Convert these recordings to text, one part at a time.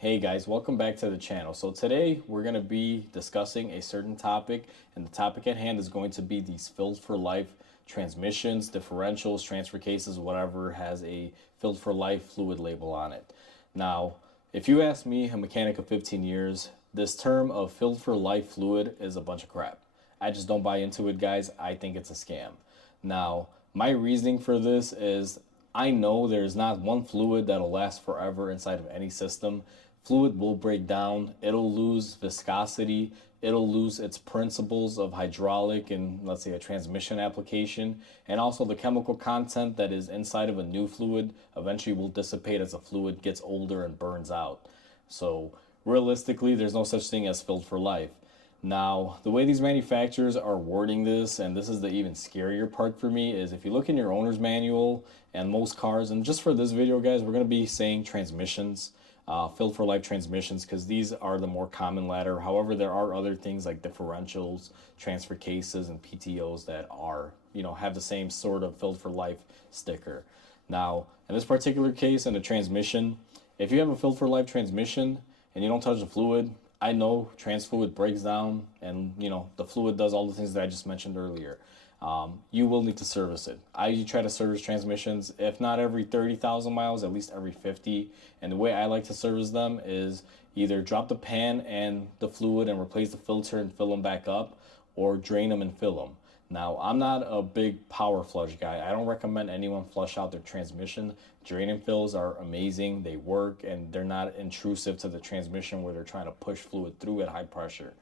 Hey guys, welcome back to the channel. So today we're going to be discussing a certain topic, and the topic at hand is going to be these filled for life transmissions, differentials, transfer cases, whatever has a filled for life fluid label on it. Now, if you ask me, a mechanic of 15 years, this term of filled for life fluid is a bunch of crap. I just don't buy into it, guys. I think it's a scam. Now, my reasoning for this is I know there's not one fluid that'll last forever inside of any system. Fluid will break down, it'll lose viscosity, it'll lose its principles of hydraulic and, let's say, a transmission application, and also the chemical content that is inside of a new fluid eventually will dissipate as the fluid gets older and burns out. So realistically, there's no such thing as filled for life. Now, the way these manufacturers are wording this, and this is the even scarier part for me, is if you look in your owner's manual and most cars, and just for this video, guys, we're going to be saying transmissions, filled for life transmissions, because these are the more common ladder. However, there are other things like differentials, transfer cases, and PTOs that are, have the same sort of filled for life sticker. Now, in this particular case, in a transmission, if you have a filled for life transmission and you don't touch the fluid, I know trans fluid breaks down and the fluid does all the things that I just mentioned earlier. You will need to service it. I usually try to service transmissions, if not every 30,000 miles, at least every 50. And the way I like to service them is either drop the pan and the fluid and replace the filter and fill them back up, or drain them and fill them. Now, I'm not a big power flush guy. I don't recommend anyone flush out their transmission. Drain and fills are amazing. They work and they're not intrusive to the transmission where they're trying to push fluid through at high pressure.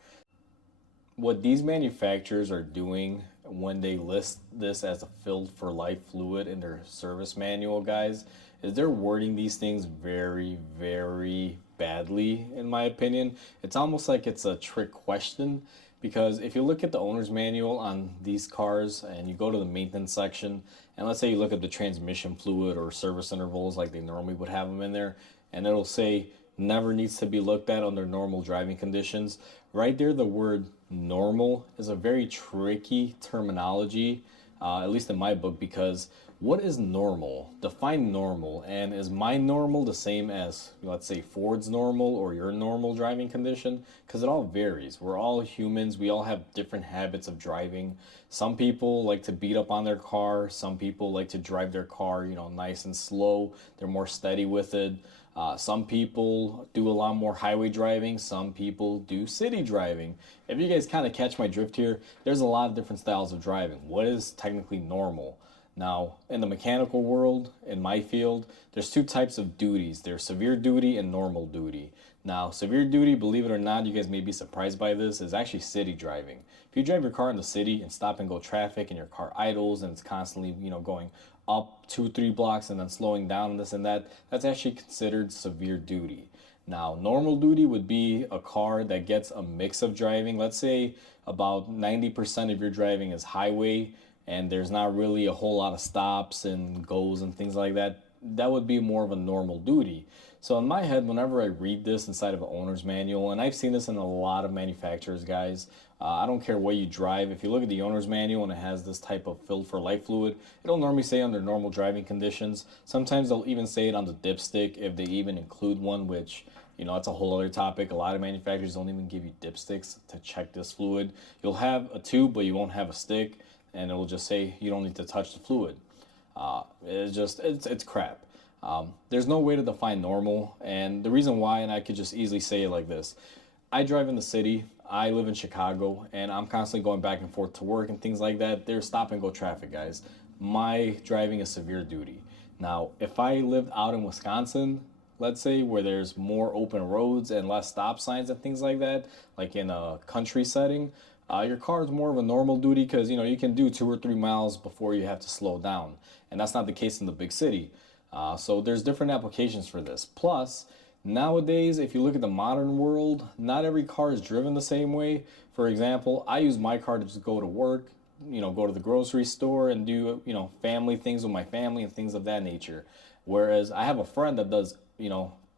What these manufacturers are doing when they list this as a filled for life fluid in their service manual, guys, is they're wording these things very, very badly, in my opinion. It's almost like it's a trick question, because if you look at the owner's manual on these cars and you go to the maintenance section, and let's say you look at the transmission fluid or service intervals like they normally would have them in there, and it'll say never needs to be looked at under normal driving conditions. Right there, the word normal is a very tricky terminology, at least in my book, because what is normal? Define normal. And is my normal the same as, let's say, Ford's normal or your normal driving condition? Because it all varies. We're all humans. We all have different habits of driving. Some people like to beat up on their car. Some people like to drive their car, nice and slow. They're more steady with it. Some people do a lot more highway driving. Some people do city driving. If you guys kind of catch my drift here, there's a lot of different styles of driving. What is technically normal? Now, in the mechanical world, in my field, there's two types of duties. There's severe duty and normal duty. Now, severe duty, believe it or not, you guys may be surprised by this, is actually city driving. If you drive your car in the city and stop and go traffic and your car idles and it's constantly, going up 2-3 blocks and then slowing down and this and that, that's actually considered severe duty. Now, normal duty would be a car that gets a mix of driving. Let's say about 90% of your driving is highway and there's not really a whole lot of stops and goes and things like that. That would be more of a normal duty. So in my head, whenever I read this inside of an owner's manual, and I've seen this in a lot of manufacturers, guys, I don't care what you drive. If you look at the owner's manual and it has this type of filled for life fluid, it'll normally say under normal driving conditions. Sometimes they'll even say it on the dipstick if they even include one, which, that's a whole other topic. A lot of manufacturers don't even give you dipsticks to check this fluid. You'll have a tube, but you won't have a stick, and it will just say you don't need to touch the fluid. It's crap. There's no way to define normal, and the reason why, and I could just easily say it like this. I drive in the city, I live in Chicago, and I'm constantly going back and forth to work and things like that. There's stop and go traffic, guys. My driving is severe duty. Now, if I lived out in Wisconsin, let's say, where there's more open roads and less stop signs and things like that, like in a country setting, your car is more of a normal duty, because you can do 2 or 3 miles before you have to slow down, and that's not the case in the big city. So there's different applications for this. Plus, nowadays, if you look at the modern world, not every car is driven the same way. For example, I use my car to just go to work, go to the grocery store and do, family things with my family and things of that nature. Whereas I have a friend that does,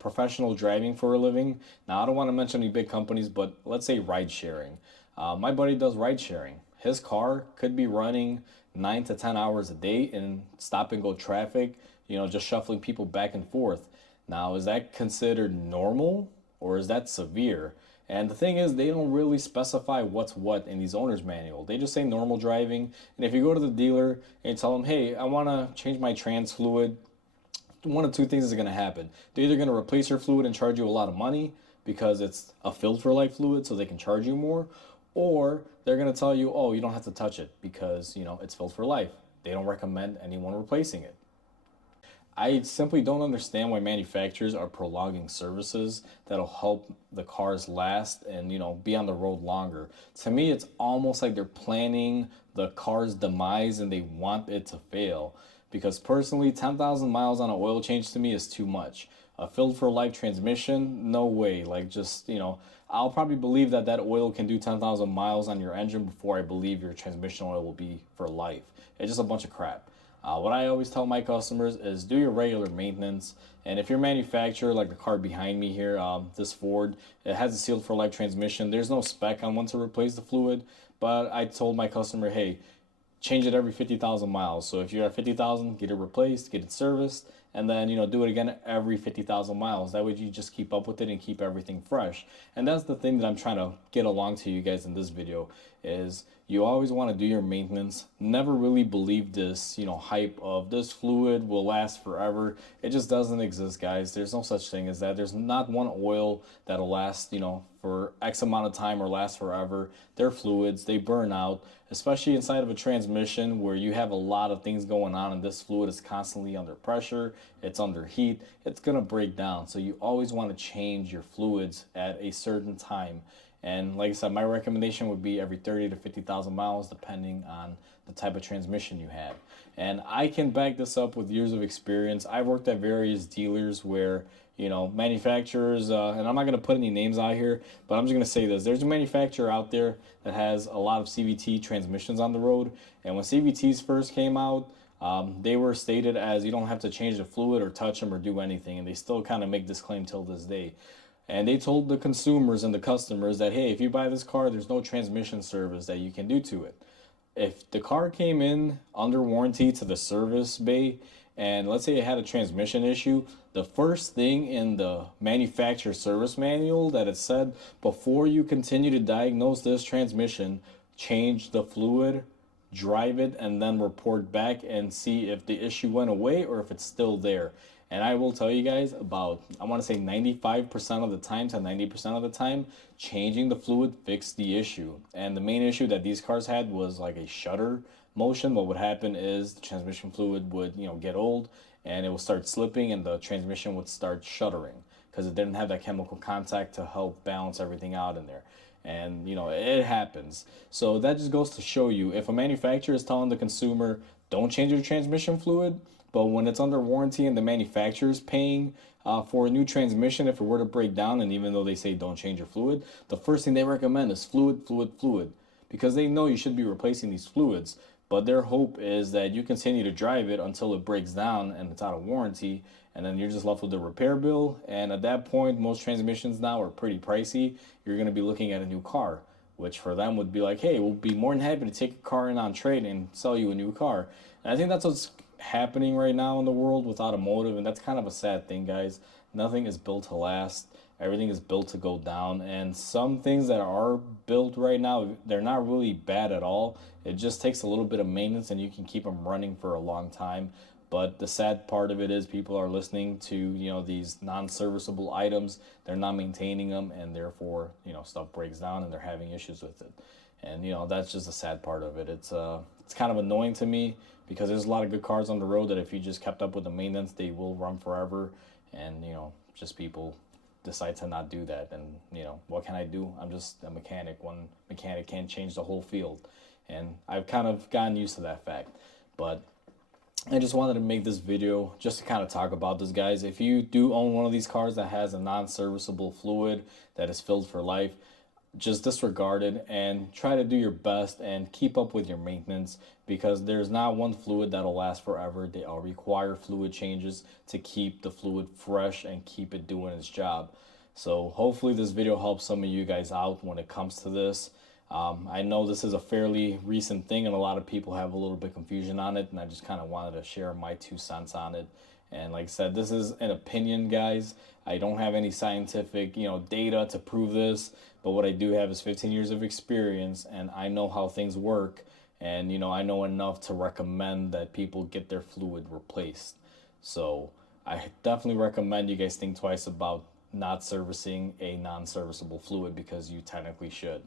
professional driving for a living. Now, I don't want to mention any big companies, but let's say ride sharing. My buddy does ride sharing. His car could be running 9 to 10 hours a day in stop and go traffic, just shuffling people back and forth. Now, is that considered normal or is that severe? And the thing is, they don't really specify what's what in these owner's manual. They just say normal driving. And if you go to the dealer and tell them, hey, I want to change my trans fluid, one of two things is going to happen. They're either going to replace your fluid and charge you a lot of money because it's a filled for life fluid, so they can charge you more, or they're going to tell you, oh, you don't have to touch it because, it's filled for life. They don't recommend anyone replacing it. I simply don't understand why manufacturers are prolonging services that'll help the cars last and, be on the road longer. To me, it's almost like they're planning the car's demise and they want it to fail. Because personally, 10,000 miles on an oil change to me is too much. A filled for life transmission, no way. Like, just, I'll probably believe that that oil can do 10,000 miles on your engine before I believe your transmission oil will be for life. It's just a bunch of crap. What I always tell my customers is do your regular maintenance. And if your manufacturer, like the car behind me here, this Ford, it has a sealed for life transmission. There's no spec on when to replace the fluid, but I told my customer, hey, change it every 50,000 miles. So if you're at 50,000, get it replaced, get it serviced, and then do it again every 50,000 miles. That way you just keep up with it and keep everything fresh. And that's the thing that I'm trying to get along to you guys in this video is you always want to do your maintenance. Never really believe this, hype of this fluid will last forever. It just doesn't exist, guys. There's no such thing as that. There's not one oil that'll last, for X amount of time or last forever. They're fluids, they burn out, especially inside of a transmission where you have a lot of things going on and this fluid is constantly under pressure, it's under heat, it's gonna break down. So you always want to change your fluids at a certain time. And like I said, my recommendation would be every 30 to 50,000 miles, depending on the type of transmission you have. And I can back this up with years of experience. I've worked at various dealers where, manufacturers, and I'm not going to put any names out here, but I'm just going to say this. There's a manufacturer out there that has a lot of CVT transmissions on the road. And when CVTs first came out, they were stated as you don't have to change the fluid or touch them or do anything. And they still kind of make this claim till this day. And they told the consumers and the customers that, hey, if you buy this car, there's no transmission service that you can do to it. If the car came in under warranty to the service bay, and let's say it had a transmission issue, the first thing in the manufacturer service manual that it said, before you continue to diagnose this transmission, change the fluid, drive it, and then report back and see if the issue went away or if it's still there. And I will tell you guys about, I want to say 95% of the time to 90% of the time, changing the fluid fixed the issue. And the main issue that these cars had was like a shutter motion. What would happen is the transmission fluid would, get old and it would start slipping and the transmission would start shuttering because it didn't have that chemical contact to help balance everything out in there. And, it happens. So that just goes to show you, if a manufacturer is telling the consumer, don't change your transmission fluid, but when it's under warranty and the manufacturer's paying for a new transmission, if it were to break down, and even though they say don't change your fluid, the first thing they recommend is fluid, fluid, fluid, because they know you should be replacing these fluids. But their hope is that you continue to drive it until it breaks down and it's out of warranty, and then you're just left with the repair bill. And at that point, most transmissions now are pretty pricey. You're going to be looking at a new car, which for them would be like, hey, we'll be more than happy to take a car in on trade and sell you a new car. And I think that's what's happening right now in the world with automotive, and that's kind of a sad thing, guys. Nothing is built to last. Everything is built to go down, and some things that are built right now, they're not really bad at all. It just takes a little bit of maintenance and you can keep them running for a long time. But the sad part of it is people are listening to, these non-serviceable items. They're not maintaining them, and therefore, stuff breaks down and they're having issues with it. And, that's just the sad part of it. It's kind of annoying to me because there's a lot of good cars on the road that if you just kept up with the maintenance, they will run forever. And, just people decide to not do that. And, what can I do? I'm just a mechanic. One mechanic can't change the whole field. And I've kind of gotten used to that fact. But I just wanted to make this video just to kind of talk about this, guys. If you do own one of these cars that has a non-serviceable fluid that is filled for life, just disregard it and try to do your best and keep up with your maintenance, because there's not one fluid that'll last forever. They all require fluid changes to keep the fluid fresh and keep it doing its job. So hopefully this video helps some of you guys out when it comes to this. I know this is a fairly recent thing and a lot of people have a little bit confusion on it, and I just kind of wanted to share my 2 cents on it. And like I said, this is an opinion, guys. I don't have any scientific, data to prove this, but what I do have is 15 years of experience, and I know how things work, and I know enough to recommend that people get their fluid replaced. So I definitely recommend you guys think twice about not servicing a non-serviceable fluid, because you technically should.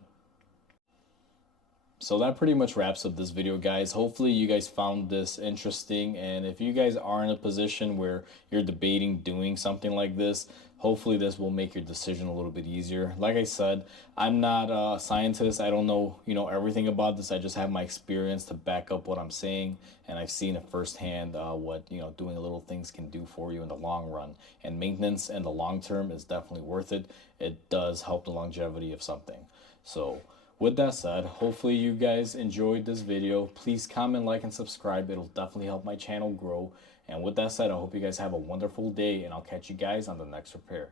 So that pretty much wraps up this video, guys. Hopefully you guys found this interesting, and if you guys are in a position where you're debating doing something like this, hopefully this will make your decision a little bit easier. Like I said, I'm not a scientist. I don't know, everything about this. I just have my experience to back up what I'm saying, and I've seen it firsthand, what doing little things can do for you in the long run. And maintenance in the long term is definitely worth it. It does help the longevity of something. So with that said, hopefully you guys enjoyed this video. Please comment, like, and subscribe. It'll definitely help my channel grow. And with that said, I hope you guys have a wonderful day, and I'll catch you guys on the next repair.